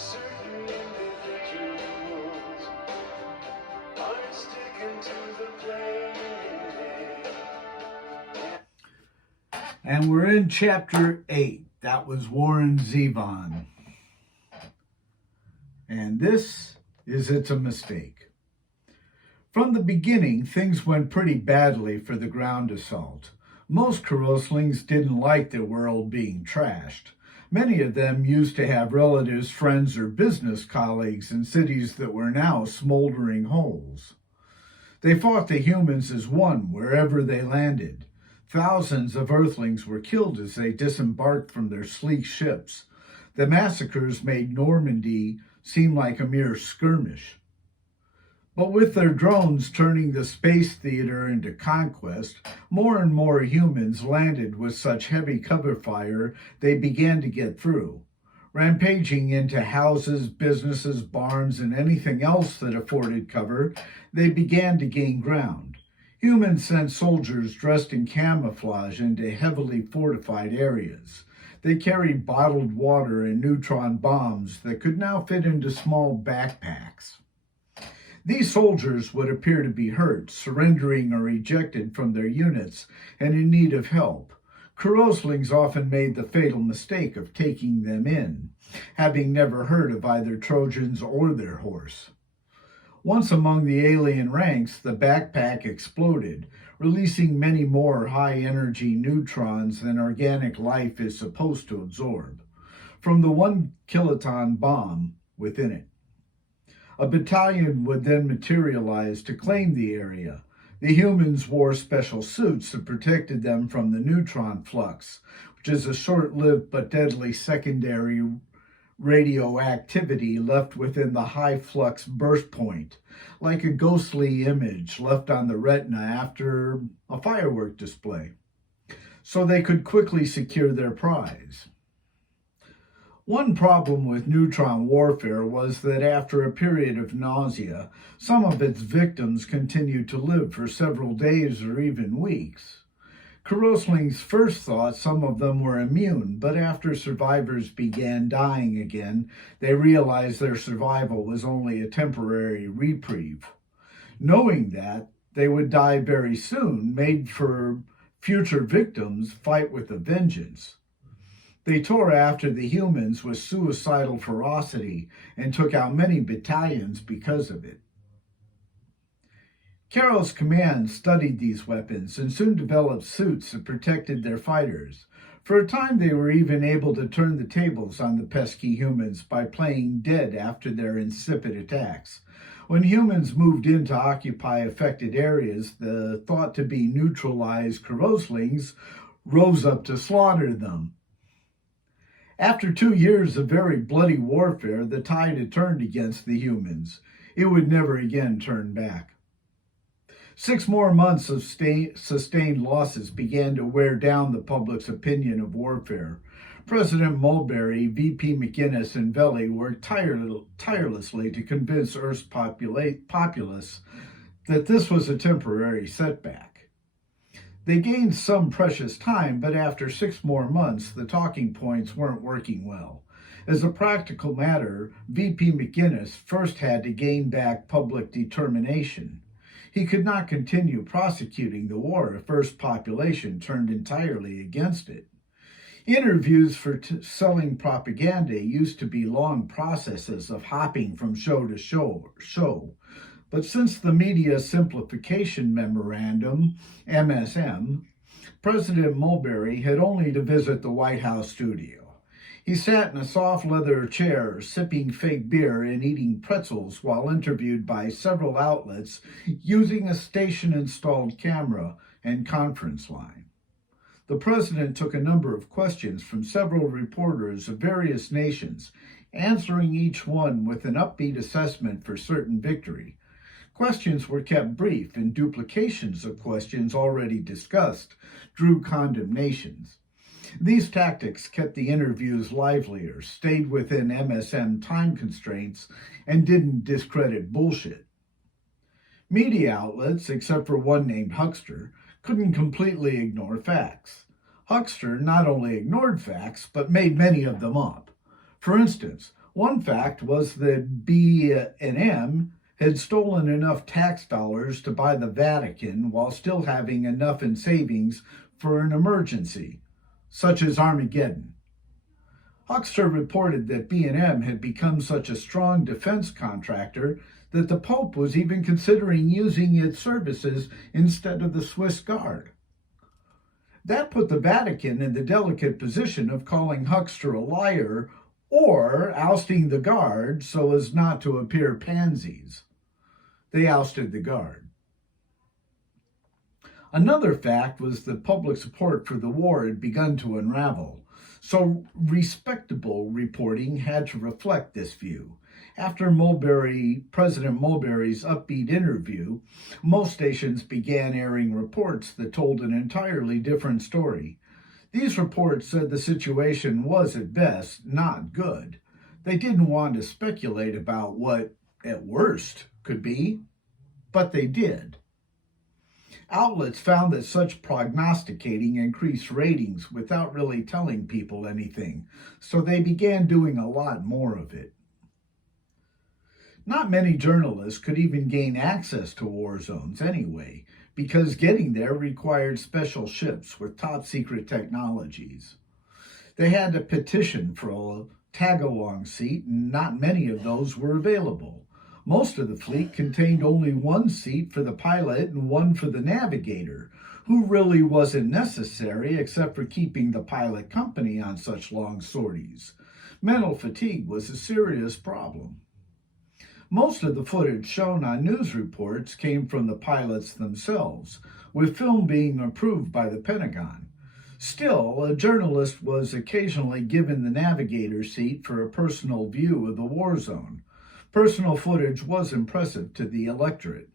Certain individuals are sticking to the plan. And we're in chapter 8. That was Warren Zevon. And this is It's a Mistake. From the beginning, things went pretty badly for the ground assault. Most Karoslings didn't like their world being trashed. Many of them used to have relatives, friends, or business colleagues in cities that were now smoldering holes. They fought the humans as one wherever they landed. Thousands of Earthlings were killed as they disembarked from their sleek ships. The massacres made Normandy seem like a mere skirmish. But with their drones turning the space theater into conquest, more and more humans landed with such heavy cover fire they began to get through. Rampaging into houses, businesses, barns, and anything else that afforded cover, they began to gain ground. Humans sent soldiers dressed in camouflage into heavily fortified areas. They carried bottled water and neutron bombs that could now fit into small backpacks. These soldiers would appear to be hurt, surrendering or ejected from their units, and in need of help. Karoslings often made the fatal mistake of taking them in, having never heard of either Trojans or their horse. Once among the alien ranks, the backpack exploded, releasing many more high-energy neutrons than organic life is supposed to absorb, from the 1 kiloton bomb within it. A battalion would then materialize to claim the area. The humans wore special suits that protected them from the neutron flux, which is a short-lived but deadly secondary radioactivity left within the high-flux burst point, like a ghostly image left on the retina after a firework display, so they could quickly secure their prize. One problem with neutron warfare was that after a period of nausea, some of its victims continued to live for several days or even weeks. Karoslings first thought some of them were immune, but after survivors began dying again, they realized their survival was only a temporary reprieve. Knowing that they would die very soon made for future victims fight with a vengeance. They tore after the humans with suicidal ferocity and took out many battalions because of it. Karos' command studied these weapons and soon developed suits that protected their fighters. For a time, they were even able to turn the tables on the pesky humans by playing dead after their insipid attacks. When humans moved in to occupy affected areas, the thought-to-be neutralized Karoslings rose up to slaughter them. After 2 years of very bloody warfare, the tide had turned against the humans. It would never again turn back. 6 more months of sustained losses began to wear down the public's opinion of warfare. President Mulberry, VP McGinnis, and Veli worked tirelessly to convince Earth's populace that this was a temporary setback. They gained some precious time, but after 6 more months, the talking points weren't working well. As a practical matter, VP McGinnis first had to gain back public determination. He could not continue prosecuting the war if Earth's population turned entirely against it. Interviews for selling propaganda used to be long processes of hopping from show to show. But since the Media Simplification Memorandum, MSM, President Mulberry had only to visit the White House studio. He sat in a soft leather chair, sipping fake beer and eating pretzels while interviewed by several outlets using a station-installed camera and conference line. The president took a number of questions from several reporters of various nations, answering each one with an upbeat assessment for certain victory. Questions were kept brief, and duplications of questions already discussed drew condemnations. These tactics kept the interviews livelier, stayed within MSM time constraints, and didn't discredit bullshit. Media outlets, except for one named Huckster, couldn't completely ignore facts. Huckster not only ignored facts, but made many of them up. For instance, One fact was that B&M had stolen enough tax dollars to buy the Vatican while still having enough in savings for an emergency, such as Armageddon. Huckster reported that B&M had become such a strong defense contractor that the Pope was even considering using its services instead of the Swiss Guard. That put the Vatican in the delicate position of calling Huckster a liar or ousting the Guard so as not to appear pansies. They ousted the Guard. Another fact was that public support for the war had begun to unravel, so respectable reporting had to reflect this view. After President Mulberry's upbeat interview, most stations began airing reports that told an entirely different story. These reports said the situation was, at best, not good. They didn't want to speculate about what, at worst, could be, but they did. Outlets found that such prognosticating increased ratings without really telling people anything, so they began doing a lot more of it. Not many journalists could even gain access to war zones anyway, because getting there required special ships with top-secret technologies. They had to petition for a tag-along seat, and not many of those were available. Most of the fleet contained only one seat for the pilot and one for the navigator, who really wasn't necessary except for keeping the pilot company on such long sorties. Mental fatigue was a serious problem. Most of the footage shown on news reports came from the pilots themselves, with film being approved by the Pentagon. Still, a journalist was occasionally given the navigator seat for a personal view of the war zone. Personal footage was impressive to the electorate.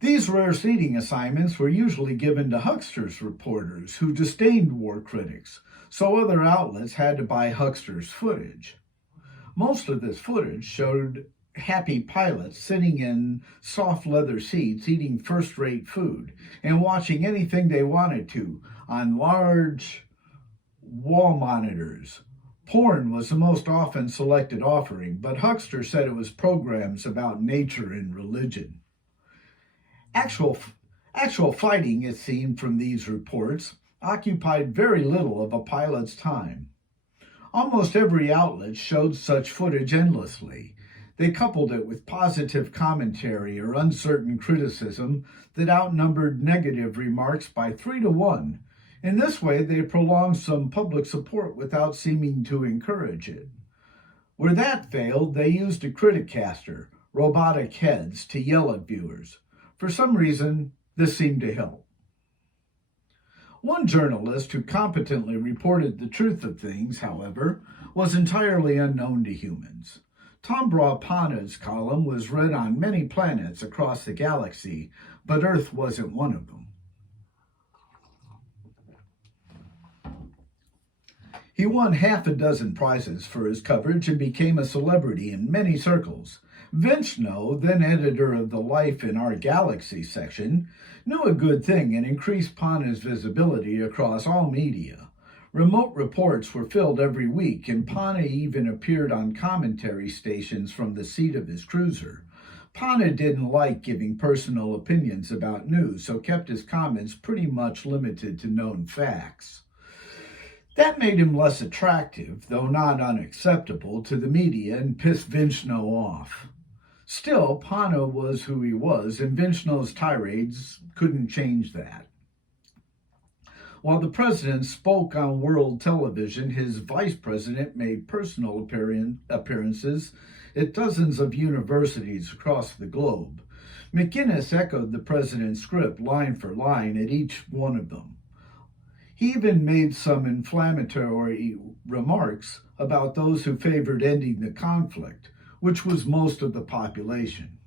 These rare seating assignments were usually given to Huckster's reporters, who disdained war critics, so other outlets had to buy Huckster's footage. Most of this footage showed happy pilots sitting in soft leather seats eating first-rate food and watching anything they wanted to on large wall monitors. Porn was the most often selected offering, but Huckster said it was programs about nature and religion. Actual fighting, it seemed from these reports, occupied very little of a pilot's time. Almost every outlet showed such footage endlessly. They coupled it with positive commentary or uncertain criticism that outnumbered negative remarks by 3-1. In this way, they prolonged some public support without seeming to encourage it. Where that failed, they used a criticaster, robotic heads, to yell at viewers. For some reason, this seemed to help. One journalist who competently reported the truth of things, however, was entirely unknown to humans. Tom Brapana's column was read on many planets across the galaxy, but Earth wasn't one of them. He won half a dozen prizes for his coverage and became a celebrity in many circles. Vinchno, then editor of the Life in Our Galaxy section, knew a good thing and increased Pana's visibility across all media. Remote reports were filled every week, and Pana even appeared on commentary stations from the seat of his cruiser. Pana didn't like giving personal opinions about news, so kept his comments pretty much limited to known facts. That made him less attractive, though not unacceptable, to the media and pissed Vinchno off. Still, Pana was who he was, and Vinchno's tirades couldn't change that. While the president spoke on world television, his vice president made personal appearances at dozens of universities across the globe. McGinnis echoed the president's script line for line at each one of them. He even made some inflammatory remarks about those who favored ending the conflict, which was most of the population.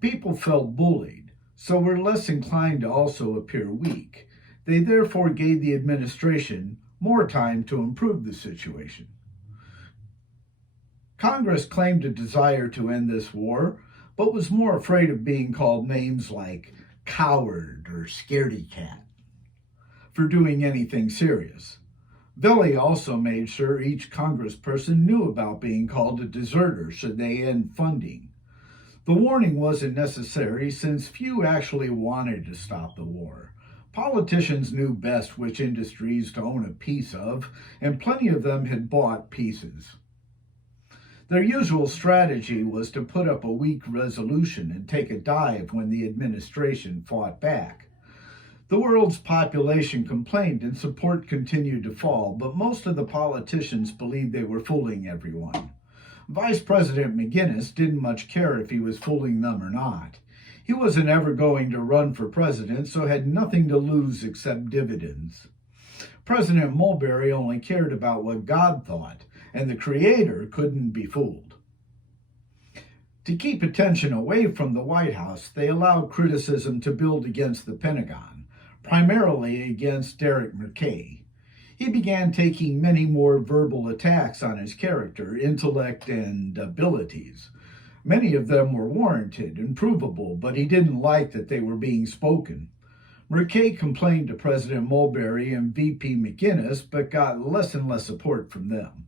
People felt bullied, so were less inclined to also appear weak. They therefore gave the administration more time to improve the situation. Congress claimed a desire to end this war, but was more afraid of being called names like coward or scaredy cat for doing anything serious. Veli also made sure each congressperson knew about being called a deserter should they end funding. The warning wasn't necessary since few actually wanted to stop the war. Politicians knew best which industries to own a piece of, and plenty of them had bought pieces. Their usual strategy was to put up a weak resolution and take a dive when the administration fought back. The world's population complained and support continued to fall, but most of the politicians believed they were fooling everyone. Vice President McGuinness didn't much care if he was fooling them or not. He wasn't ever going to run for president, so had nothing to lose except dividends. President Mulberry only cared about what God thought, and the Creator couldn't be fooled. To keep attention away from the White House, they allowed criticism to build against the Pentagon, primarily against Derek McKay. He began taking many more verbal attacks on his character, intellect, and abilities. Many of them were warranted and provable, but he didn't like that they were being spoken. McKay complained to President Mulberry and VP McGuinness, but got less and less support from them.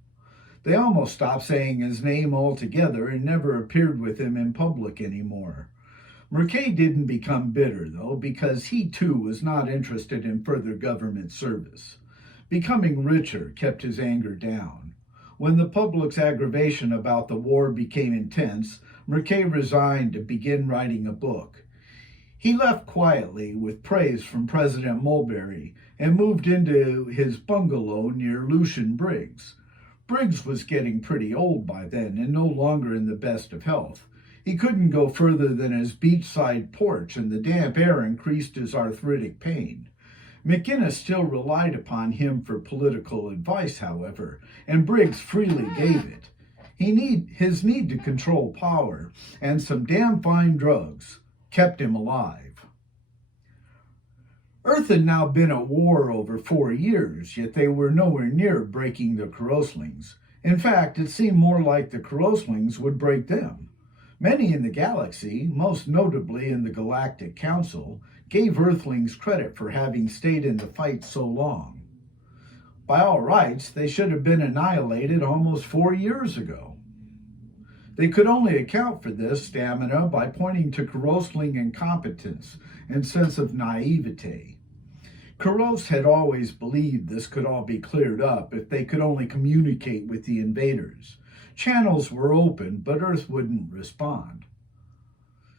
They almost stopped saying his name altogether and never appeared with him in public anymore. McKay didn't become bitter, though, because he too was not interested in further government service. Becoming richer kept his anger down. When the public's aggravation about the war became intense, McKay resigned to begin writing a book. He left quietly with praise from President Mulberry and moved into his bungalow near Lucian Briggs. Briggs was getting pretty old by then and no longer in the best of health. He couldn't go further than his beachside porch, and the damp air increased his arthritic pain. McGuinness still relied upon him for political advice, however, and Briggs freely gave it. His need to control power and some damn fine drugs kept him alive. Earth had now been at war over 4 years, yet they were nowhere near breaking the Karoslings. In fact, it seemed more like the Karoslings would break them. Many in the galaxy, most notably in the Galactic Council, gave Earthlings credit for having stayed in the fight so long. By all rights, they should have been annihilated almost 4 years ago. They could only account for this stamina by pointing to Karosling incompetence and sense of naivete. Karos had always believed this could all be cleared up if they could only communicate with the invaders. Channels were open, but Earth wouldn't respond.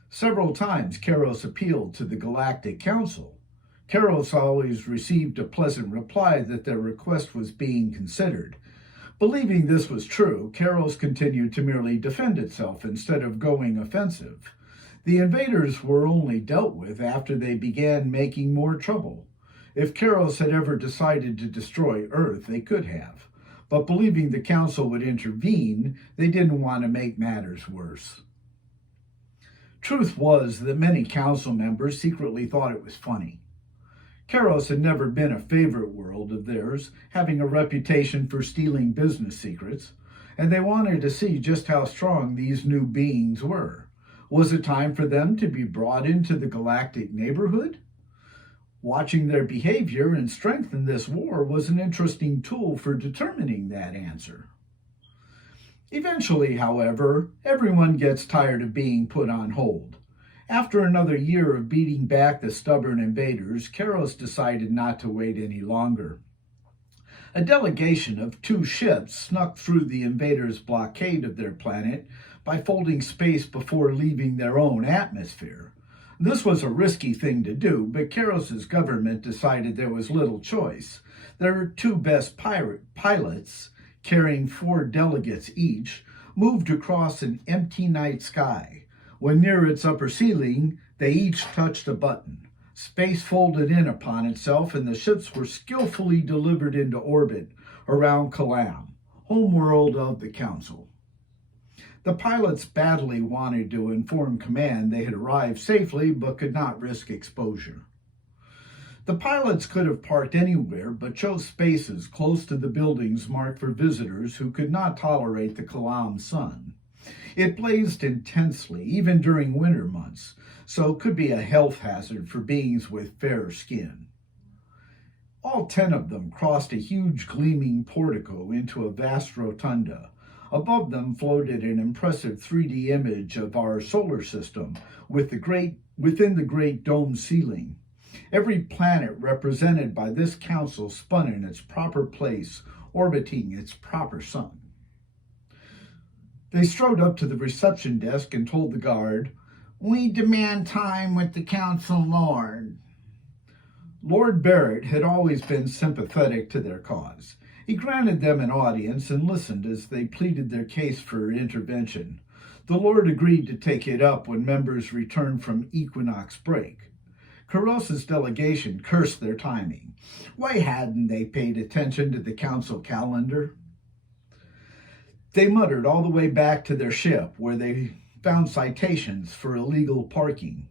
Several times Karos appealed to the Galactic Council. Karos always received a pleasant reply that their request was being considered. Believing this was true, Karos continued to merely defend itself instead of going offensive. The invaders were only dealt with after they began making more trouble. If Karos had ever decided to destroy Earth, they could have. But believing the Council would intervene, they didn't want to make matters worse. Truth was that many Council members secretly thought it was funny. Karos had never been a favorite world of theirs, having a reputation for stealing business secrets, and they wanted to see just how strong these new beings were. Was it time for them to be brought into the galactic neighborhood? Watching their behavior and strength in this war was an interesting tool for determining that answer. Eventually, however, everyone gets tired of being put on hold. After another year of beating back the stubborn invaders, Karos decided not to wait any longer. A delegation of 2 ships snuck through the invaders' blockade of their planet by folding space before leaving their own atmosphere. This was a risky thing to do, but Karos's government decided there was little choice. Their 2 best pilots, carrying 4 delegates each, moved across an empty night sky. When near its upper ceiling, they each touched a button. Space folded in upon itself, and the ships were skillfully delivered into orbit around Kalam, homeworld of the Council. The pilots badly wanted to inform command they had arrived safely, but could not risk exposure. The pilots could have parked anywhere, but chose spaces close to the buildings marked for visitors who could not tolerate the Kalam sun. It blazed intensely, even during winter months, so it could be a health hazard for beings with fair skin. All 10 of them crossed a huge gleaming portico into a vast rotunda. Above them floated an impressive 3D image of our solar system within the great dome ceiling. Every planet represented by this council spun in its proper place, orbiting its proper sun. They strode up to the reception desk and told the guard, "We demand time with the council lord." Lord Barrett had always been sympathetic to their cause. He granted them an audience and listened as they pleaded their case for intervention. The Lord agreed to take it up when members returned from equinox break. Karos's delegation cursed their timing. Why hadn't they paid attention to the council calendar? They muttered all the way back to their ship, where they found citations for illegal parking.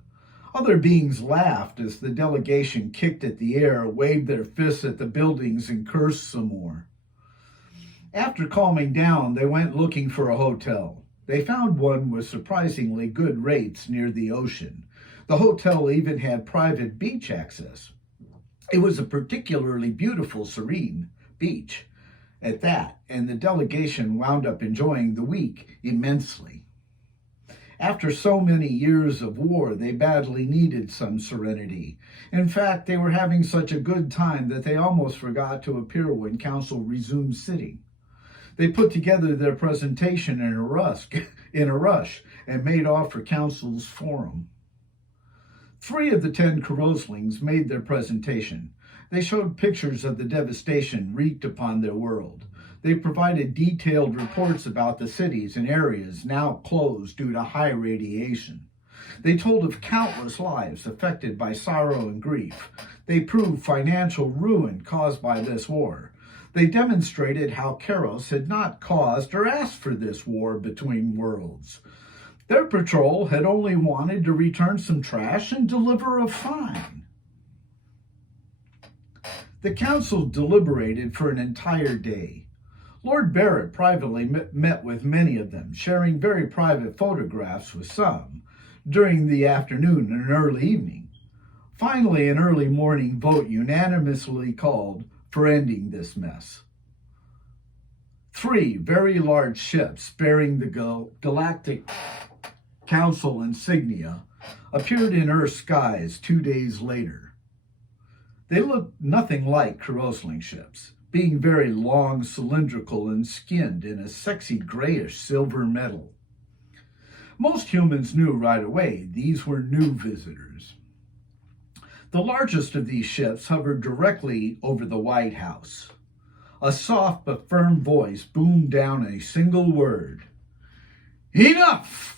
Other beings laughed as the delegation kicked at the air, waved their fists at the buildings, and cursed some more. After calming down, they went looking for a hotel. They found one with surprisingly good rates near the ocean. The hotel even had private beach access. It was a particularly beautiful, serene beach at that, and the delegation wound up enjoying the week immensely. After so many years of war, they badly needed some serenity. In fact, they were having such a good time that they almost forgot to appear when council resumed sitting. They put together their presentation in a rush and made off for council's forum. 3 of the 10 Karoslings made their presentation. They showed pictures of the devastation wreaked upon their world. They provided detailed reports about the cities and areas now closed due to high radiation. They told of countless lives affected by sorrow and grief. They proved financial ruin caused by this war. They demonstrated how Karos had not caused or asked for this war between worlds. Their patrol had only wanted to return some trash and deliver a fine. The council deliberated for an entire day. Lord Barrett privately met with many of them, sharing very private photographs with some during the afternoon and early evening. Finally, an early morning vote unanimously called for ending this mess. 3 very large ships bearing the Galactic Council insignia appeared in Earth's skies 2 days later. They looked nothing like Karosling ships, being very long, cylindrical, and skinned in a sexy grayish silver metal. Most humans knew right away these were new visitors. The largest of these ships hovered directly over the White House. A soft but firm voice boomed down a single word: "Enough!"